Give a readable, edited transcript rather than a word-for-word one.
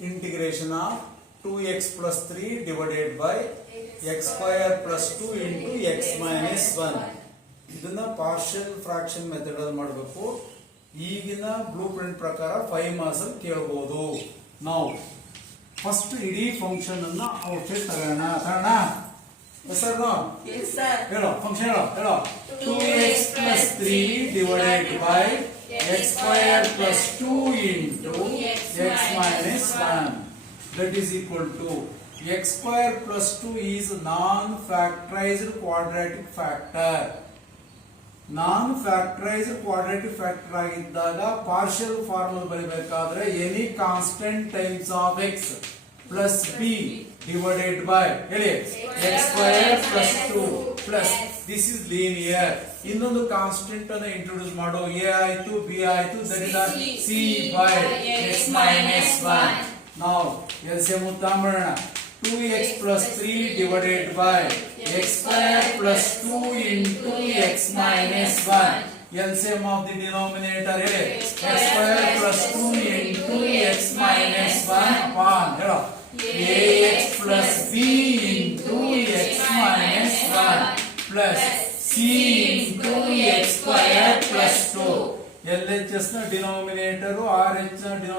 integration of 2x plus 3 divided by x square plus 2 into x minus 1. ಇದನ್ನ partial fraction method ಅಲ್ಲಿ ಮಾಡಬೇಕು. ಈಗಿನ blue print ಪ್ರಕಾರ 5 marks ಅಲ್ಲಿ ಕೇಳಬಹುದು. ನಾವು ಫಸ್ಟ್ ಇಡೀ ಫಂಕ್ಷನ್ ಅನ್ನ ಔಟ್ಸೈಡ್ ತಗೋಣ. ಸರ್ ಹೇಳೋ ಫಂಕ್ಷನ್ ಹೇಳೋ 2x plus 3 divided by x square plus 2 into x minus 1. That is equal to x square plus 2 is non-factorized quadratic factor. Non-factorized quadratic factor ಆಗಿದ್ದಾಗ ಪಾರ್ಷಿಯಲ್ ಫಾರ್ಮುಲಾ ಬರೆಯಬೇಕಾದ್ರೆ any constant times of x plus b divided by ಹೇಳಿ x square plus 2 plus this is linear. ಇನ್ನೊಂದು constant ಅನ್ನು introduce ಮಾಡೋ a ಆಯ್ತು b ಆಯ್ತು that is c by x minus 1. Now LCM ಉತ್ತಾಮರಣ 2x plus 3 divided by x square plus 2 into x minus 1. LCM of the denominator is x square plus 2 into x minus 1 upon ax plus b into x minus 1 plus c into x square plus 2. LHS na denominator, RH na denominator